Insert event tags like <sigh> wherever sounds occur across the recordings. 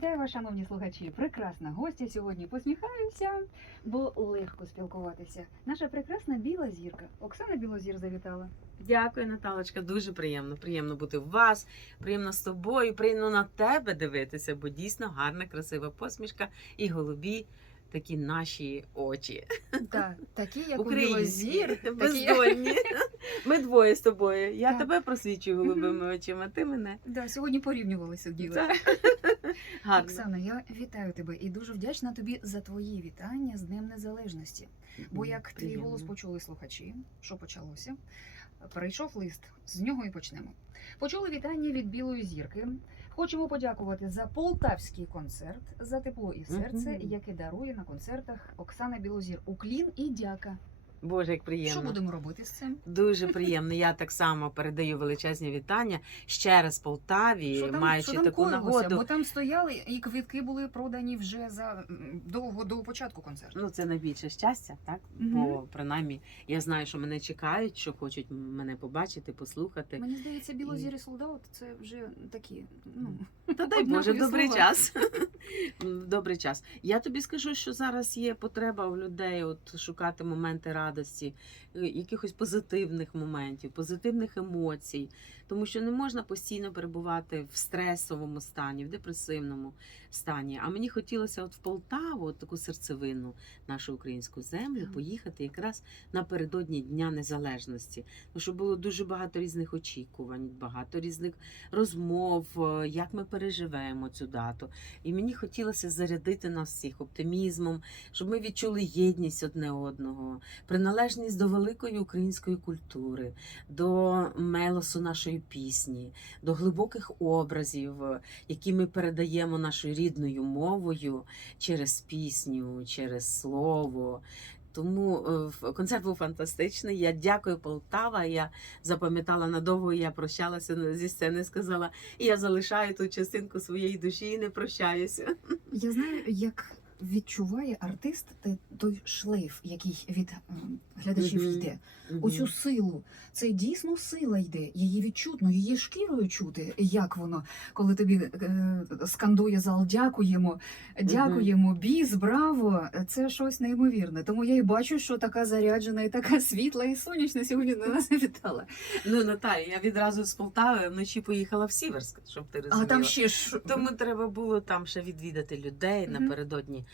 Вітаю вас, шановні слухачі. Прекрасна гостя сьогодні. Посміхаюся, бо легко спілкуватися. Наша прекрасна біла зірка. Оксана Білозір завітала. Дякую, Наталочка. Дуже приємно. Приємно бути у вас, приємно з тобою, приємно на тебе дивитися, бо дійсно гарна, красива посмішка і голубі такі наші очі. Так, такі, як у Українські, Білозір. такі- бездонні. <laughs> Ми двоє з тобою. Я Так. тебе просвічую голубими очима, ти мене. Да, сьогодні порівнювалися діли. Гарно. Оксана, я вітаю тебе і дуже вдячна тобі за твої вітання з Днем Незалежності. Бо як твій голос почули слухачі, що почалося? Перейшов лист, з нього і почнемо. Почули вітання від Білої зірки. Хочемо подякувати за полтавський концерт, за тепло і серце, яке дарує на концертах Оксана Білозір. Уклін і дяка. Боже, як приємно. Що будемо робити з цим? Дуже <laughs> приємно. Я так само передаю величезні вітання ще раз Полтаві, Що там, маючи що там таку коїлося? нагоду. Бо там стояли і квитки були продані вже за довго до початку концерту. Ну, це найбільше щастя, так? Мгм. Бо принаймні я знаю, що мене чекають, що хочуть мене побачити, послухати. Мені здається, білозір і солдат це вже такі. Ну <laughs> Та дай Боже, добрий слова. час. <laughs> Добрий час. Я тобі скажу, що зараз є потреба у людей от шукати моменти радості, е, якихось позитивних моментів, позитивних емоцій, тому що не можна постійно перебувати в стресовому стані, в депресивному стані. А мені хотілося от в Полтаву, от таку серцевину, нашу українську землю, поїхати якраз напередодні Дня Незалежності. Тому що було дуже багато різних очікувань, багато різних розмов, е, як ми переживемо цю дату. І мені хотілося зарядити нас всіх оптимізмом, щоб ми відчули єдність одне одного, приналежність до великої української культури, до мелосу нашої пісні, до глибоких образів, які ми передаємо нашою рідною мовою через пісню, через слово. Тому е, концерт був фантастичний. Я дякую Полтава. Я запам'ятала надовго. Я прощалася зі сцени. Сказала, я залишаю ту частинку своєї душі і не прощаюся. я знаю, як відчуває артист той шлейф, який від глядачів йде. Оцю силу. Це дійсно сила йде. Її відчутно, її шкірою чути. Як воно, коли тобі е, скандує зал, дякуємо, дякуємо, біс, браво. Це щось неймовірне. Тому я і бачу, що така заряджена, і така світла, і сонячна сьогодні на нас вітала. Ну Наталі, я відразу з Полтави вночі поїхала в Сіверськ, щоб ти розуміла. А там ще ж Тому треба було там ще відвідати людей напередодні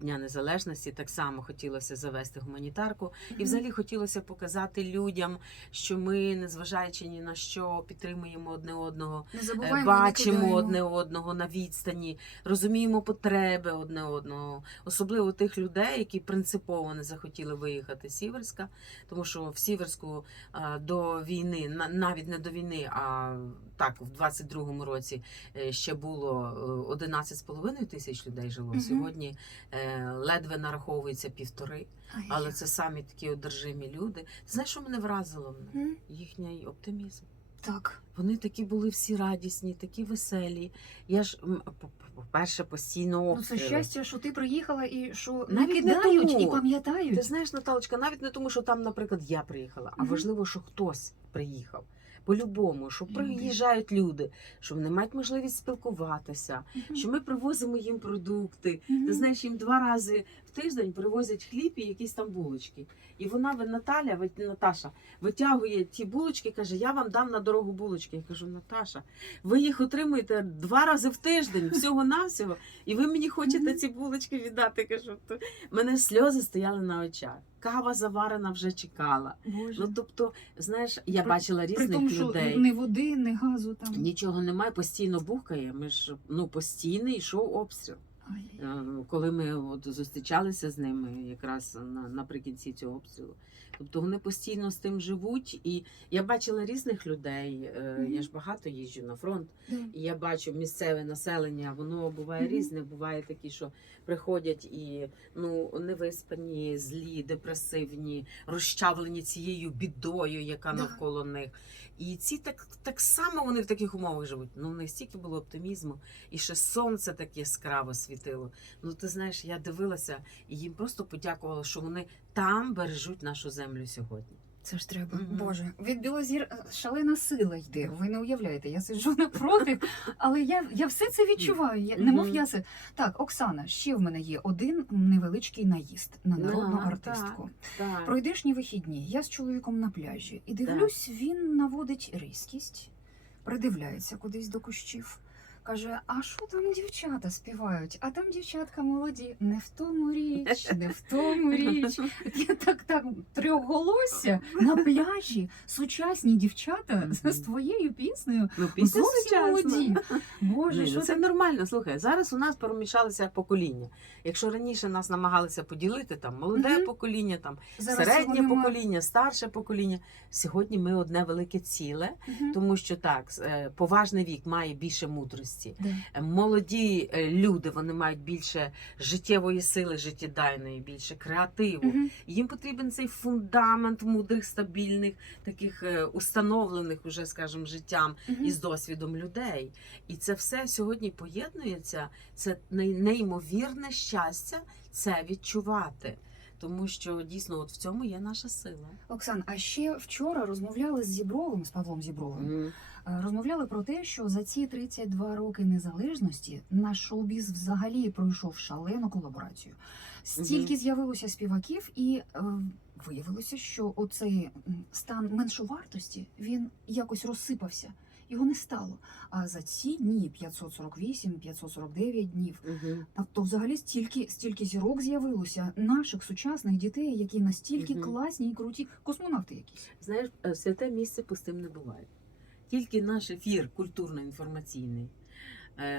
Дня Незалежності. Так само хотілося завести гуманітарку. І взагалі хотілося показати людям, що ми, незважаючи ні на що, підтримуємо одне одного, не е, не бачимо одне одного на відстані, розуміємо потреби одне одного, особливо тих людей, які принципово не захотіли виїхати з Сіверська, тому що в Сіверську е, до війни, на- навіть не до війни, а так в 22-му році е, ще було е, 11,5 тисяч людей жило. Мгм. Е, ледве нараховується півтори, Ай, але це самі такі одержимі люди. Ти знаєш, що мене вразило? Мене? М, Їхній оптимізм. Так. Вони такі були всі радісні, такі веселі. Я ж м, по- по-перше, постійно Ну, це обстріли. щастя, що ти приїхала і що Навіть не не тому. і пам'ятають. Ти знаєш, Наталочка, навіть не тому, що там, наприклад, я приїхала, а Мгм. важливо, що хтось приїхав. По-любому, що приїжджають люди, що вони мають можливість спілкуватися, що ми привозимо їм продукти. Ти знаєш, їм два рази в тиждень привозять хліб і якісь там булочки. І вона, Наталя, Наташа, витягує ті булочки, каже: Я вам дам на дорогу булочки. Я кажу, Наташа, ви їх отримуєте два рази в тиждень, всього навсього і ви мені хочете ці булочки віддати. Кажу, то мене сльози стояли на очах. Кава заварена вже чекала. Боже. Ну тобто, знаєш, я При- бачила При різних тому, що людей. не води, не газу там. Нічого немає, постійно бухкає. Ми ж ну постійний йшов обстріл. Ай. Е, Коли ми от зустрічалися з ними якраз на, наприкінці цього обстрілу. Тобто вони постійно з тим живуть, і я бачила різних людей. Мгм. Я ж багато їжджу на фронт, Да. і я бачу місцеве населення. Воно буває Мгм. різне. Буває такі, що приходять і ну невиспані, злі, депресивні, розчавлені цією бідою, яка Да. навколо них. І ці так, так само вони в таких умовах живуть. Ну, в них стільки було оптимізму, і ще сонце так яскраво світило. Ну, ти знаєш, я дивилася і їм просто подякувала, що вони там бережуть нашу землю сьогодні. Це ж треба. Мгм. Боже, від Білозір е, шалена сила йде. Ви не уявляєте, я сиджу <laughs> напроти, але я, я все це відчуваю. Я, немов я це. Так, Оксана, ще в мене є один невеличкий наїзд на народну Да, артистку. Так. Пройдешні вихідні, я з чоловіком на пляжі, і дивлюсь, він наводить різкість, придивляється кудись до кущів. Каже: а що там дівчата співають? А там дівчатка молоді. Не в тому річ, не в тому річ. <laughs> Я так так трьохголосся на пляжі. Сучасні дівчата з, твоєю піснею Ну, пісня зовсім сучасна. молоді. <laughs> Боже, Ні, що це так? нормально. Слухай, зараз у нас перемішалися покоління. Якщо раніше нас намагалися поділити там молоде Мгм. покоління, там Зараз середнє покоління, старше покоління. Сьогодні ми одне велике ціле, Мгм. тому що так, е, поважний вік має більше мудрості. Да. Е, Молоді е, люди вони мають більше життєвої сили, життєдайної, більше креативу. Мгм. Їм потрібен цей фундамент мудрих, стабільних, таких е, установлених уже, скажімо, життям Мгм. і з досвідом людей. І це все сьогодні поєднується. Це неймовірне щастя це відчувати. Тому що дійсно, от в цьому є наша сила. Оксан, а ще вчора розмовляли з Зібровим, з Павлом Зібровим. Е, Розмовляли про те, що за ці 32 роки незалежності наш шоу-біз взагалі пройшов шалену колаборацію. Стільки з'явилося співаків, і е, виявилося, що оцей стан меншовартості він якось розсипався. Його не стало. А за ці дні 548-549 днів. А то взагалі стільки, стільки зірок з'явилося наших сучасних дітей, які настільки Мгм. класні і круті, космонавти якісь. Знаєш, е, святе місце пустим не буває. Тільки наш ефір культурно-інформаційний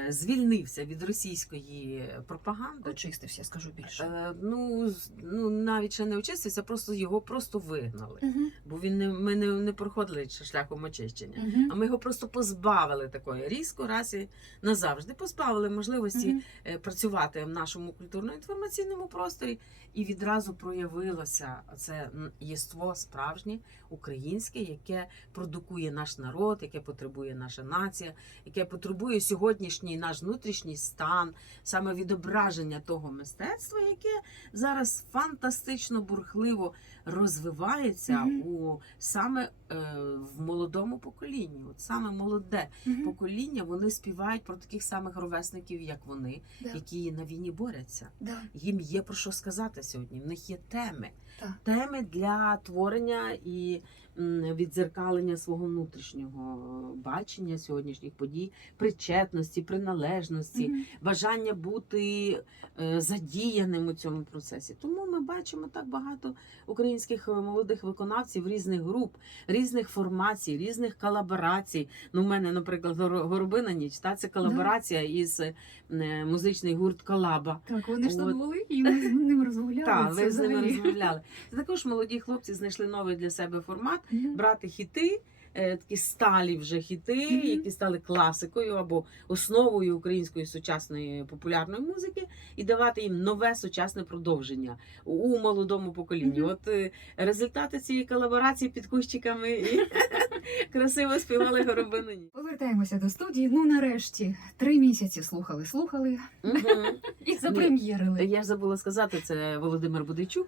звільнився від російської пропаганди. Очистився, скажу більше. Е, Ну, ну навіть ще не очистився, просто його просто вигнали. Мгм. Бо він не ми не, не проходили шляхом очищення. Мгм. А ми його просто позбавили такої різко, раз і назавжди позбавили можливості е, працювати в нашому культурно-інформаційному просторі, і відразу проявилося це єство справжнє українське, яке продукує наш народ, яке потребує наша нація, яке потребує сьогоднішній наш внутрішній стан, саме відображення того мистецтва, яке зараз фантастично бурхливо розвивається Мгм. у саме е, в молодому поколінні. От саме молоде Мгм. покоління вони співають про таких самих ровесників, як вони, Да. які на війні борються. Да. Їм є про що сказати сьогодні. В них є теми. Так. Теми для творення і м, віддзеркалення свого внутрішнього бачення сьогоднішніх подій, причетності, приналежності, Мгм. бажання бути е, задіяним у цьому процесі. Тому ми бачимо так багато українських е, молодих виконавців різних груп, різних формацій, різних колаборацій. Ну, в мене, наприклад, «Горо- Горобина ніч, та це колаборація із е, музичний гурт Колаба. Так, вони ж тут були, і ми з ними <laughs> розмовляли. Так, ви з ними розмовляли. Також молоді хлопці знайшли новий для себе формат. Брати хіти. е, Такі сталі вже хіти, які стали класикою або основою української сучасної популярної музики, і давати їм нове сучасне продовження у- молодому поколінні. От е, результати цієї колаборації під кущиками і <laughs> красиво співали горобинині. Повертаємося до студії. Ну, нарешті, три місяці слухали, слухали <laughs> і запрем'єрили. Я ж забула сказати, це Володимир Будичук.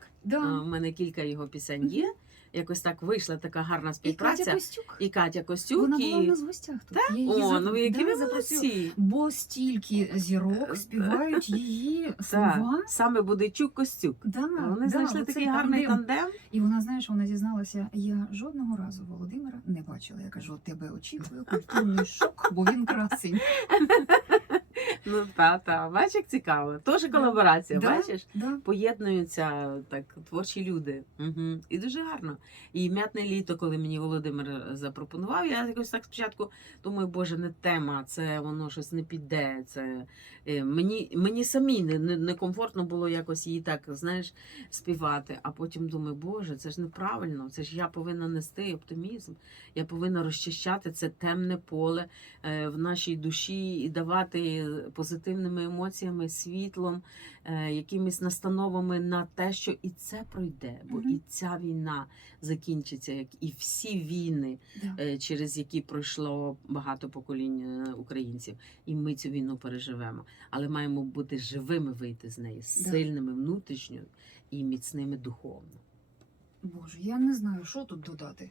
У мене кілька його пісень є. Якось так вийшла така гарна І співпраця. Катя Костюк. І Катя Костюк. Вона і... була у нас в гостях тут. Я її О, ну які ви молодці. Бо стільки зірок співають її слова. Так, саме Будичук Костюк. Да, Вони да, знайшли такий гарний тандем. тандем. І вона, знаєш, вона зізналася, я жодного разу Володимира не бачила. Я кажу, тебе очікує культурний шок, бо він красень. <laughs> Ну та та бачиш, як цікаво. Теж колаборація, Да. бачиш? Да. Поєднуються так творчі люди. Угу. І дуже гарно. І м'ятне літо, коли мені Володимир запропонував, я якось так спочатку думаю, боже, не тема, це воно щось не піде. Це е, мені, мені самі не, не, некомфортно було якось її так, знаєш, співати. А потім думаю, боже, це ж неправильно. Це ж я повинна нести оптимізм. Я повинна розчищати це темне поле е, в нашій душі і давати позитивними емоціями, світлом, е, якимись настановами на те, що і це пройде, бо і ця війна закінчиться, як і всі війни, е, через які пройшло багато поколінь е, українців, і ми цю війну переживемо. Але маємо бути живими, вийти з неї, сильними внутрішньо і міцними духовно. Боже, я не знаю, що тут додати.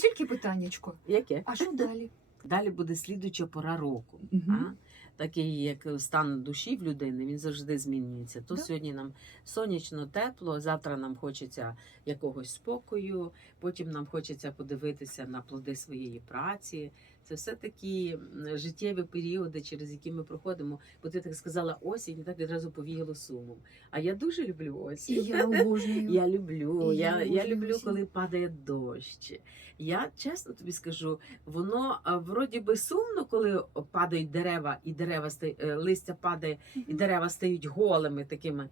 Тільки питаннячко. Яке? А що далі? Далі буде слідуча пора року. Угу. А? Такий як стан душі в людини, він завжди змінюється. То так. сьогодні нам сонячно, тепло, завтра нам хочеться якогось спокою, потім нам хочеться подивитися на плоди своєї праці. Це все такі життєві періоди, через які ми проходимо. Бо ти так сказала осінь, і так відразу повіяло сумом. А я дуже люблю осінь. я обожнюю. Я люблю, я я, я люблю, осінь. коли падає дощ. Я чесно тобі скажу, воно вроді би сумно, коли падають дерева, і дерева ста- е, листя падає, і дерева стають голими такими.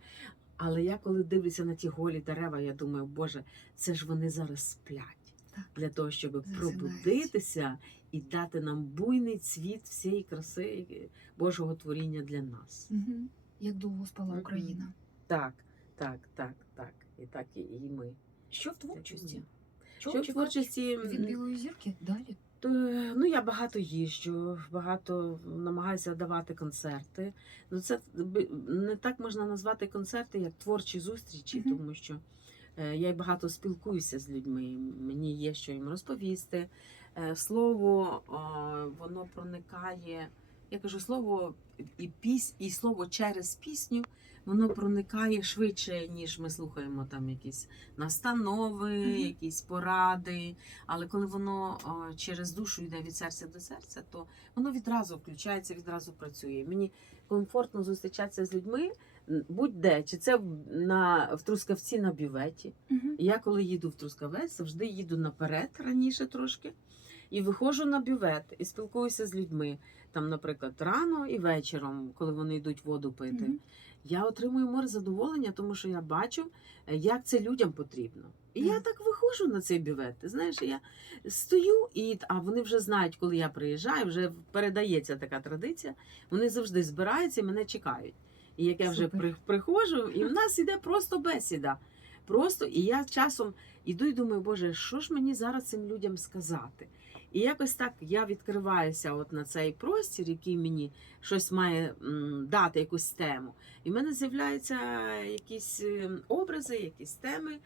Але я коли дивлюся на ті голі дерева, я думаю, Боже, це ж вони зараз сплять. Для того, щоб пробудитися і дати нам буйний цвіт всієї краси е, Божого творіння для нас. Мгм. Як довго спала Україна? Так, так, так, так. І так і, і ми. Що в творчості? Що в творчості від білої зірки? Далі. То, ну, я багато їжджу, багато намагаюся давати концерти. Ну, це не так можна назвати концерти, як творчі зустрічі, Мгм. тому що е, я й багато спілкуюся з людьми. Мені є що їм розповісти. Е, Слово воно проникає. Я кажу, слово і піс, і слово через пісню воно проникає швидше, ніж ми слухаємо там якісь настанови, Мгм. якісь поради. Але коли воно через душу йде від серця до серця, то воно відразу включається, відразу працює. Мені комфортно зустрічатися з людьми будь-де, чи це на в Трускавці на бюветі. Мгм. І Я коли їду в Трускавець, завжди їду наперед раніше трошки. І виходжу на бювет і спілкуюся з людьми. Там, наприклад, рано і вечором, коли вони йдуть воду пити. Мгм. Я отримую море задоволення, тому що я бачу, е, як це людям потрібно. І я Так. виходжу на цей бювет. Ти знаєш, я стою, і а вони вже знають, коли я приїжджаю, вже передається така традиція. Вони завжди збираються і мене чекають. І як я вже Супер. при, приходжу, і в нас іде просто бесіда. Просто і я часом іду і думаю, Боже, що ж мені зараз цим людям сказати? І якось так я відкриваюся от на цей простір, який мені щось має дати, якусь тему. І в мене з'являються якісь е, образи, якісь теми,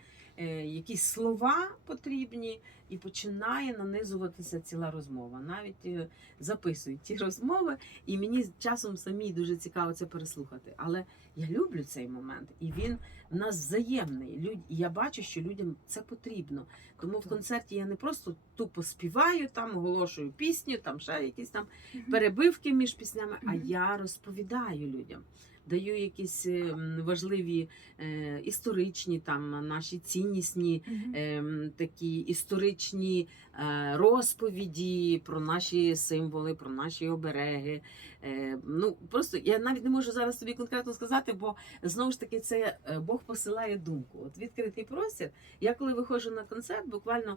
якісь слова потрібні, і починає нанизуватися ціла розмова. Навіть е, записують ті <laughs> розмови, і мені часом самій дуже цікаво це переслухати. Але я люблю цей момент, і він в нас взаємний. Я бачу, що людям це потрібно. Тому в концерті я не просто тупо співаю, там оголошую пісню, там ще якісь там перебивки між піснями, а я розповідаю людям. Даю якісь е, важливі е, історичні там наші ціннісні ем, такі історичні е, розповіді про наші символи, про наші обереги. Е, ну просто я навіть не можу зараз тобі конкретно сказати, бо знову ж таки це Бог посилає думку. От відкритий простір. Я коли виходжу на концерт, буквально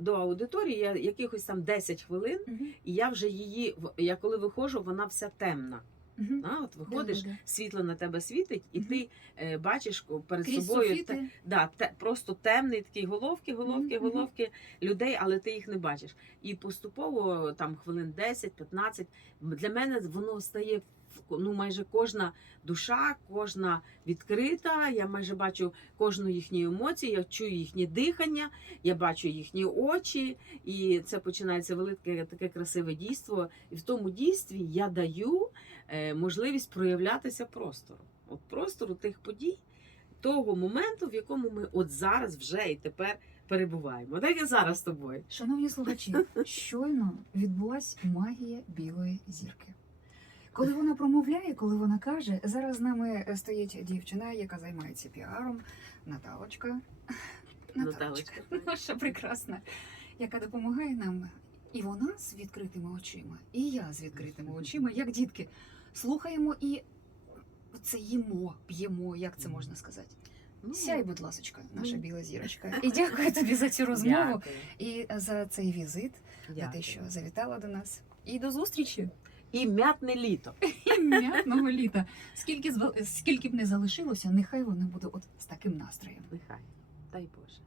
до аудиторії, я якихось там 10 хвилин, і я вже її я коли виходжу, вона вся темна. Мгм. А, от виходиш, Да-да-да. світло на тебе світить, і Мгм. ти е, бачиш перед Крізь собою те, да, те, просто темний такий головки, головки, мгм. головки людей, але ти їх не бачиш. І поступово там хвилин 10-15, для мене воно стає ну, майже кожна душа, кожна відкрита. Я майже бачу кожну їхню емоцію, я чую їхнє дихання, я бачу їхні очі, і це починається велике таке красиве дійство. І в тому дійстві я даю можливість проявлятися простору. От простору тих подій, того моменту, в якому ми от зараз вже і тепер перебуваємо. Так я зараз з тобою. Шановні слухачі, щойно відбулась магія білої зірки. Коли вона промовляє, коли вона каже, зараз з нами стоїть дівчина, яка займається піаром, Наталочка. Наталочка. наша прекрасна, яка допомагає нам. І вона з відкритими очима, і я з відкритими очима, як дітки, слухаємо і це їмо, п'ємо, як це можна сказати. Ну, Сяй, будь ласочка, наша Ну. біла зірочка. <laughs> І дякую тобі за цю розмову дякую, і за цей візит, за те, що завітала до нас. І до зустрічі І м'ятне літо. <laughs> і м'ятного літа. Скільки скільки б не залишилося, нехай воно буде от з таким настроєм. Нехай. Дай Боже.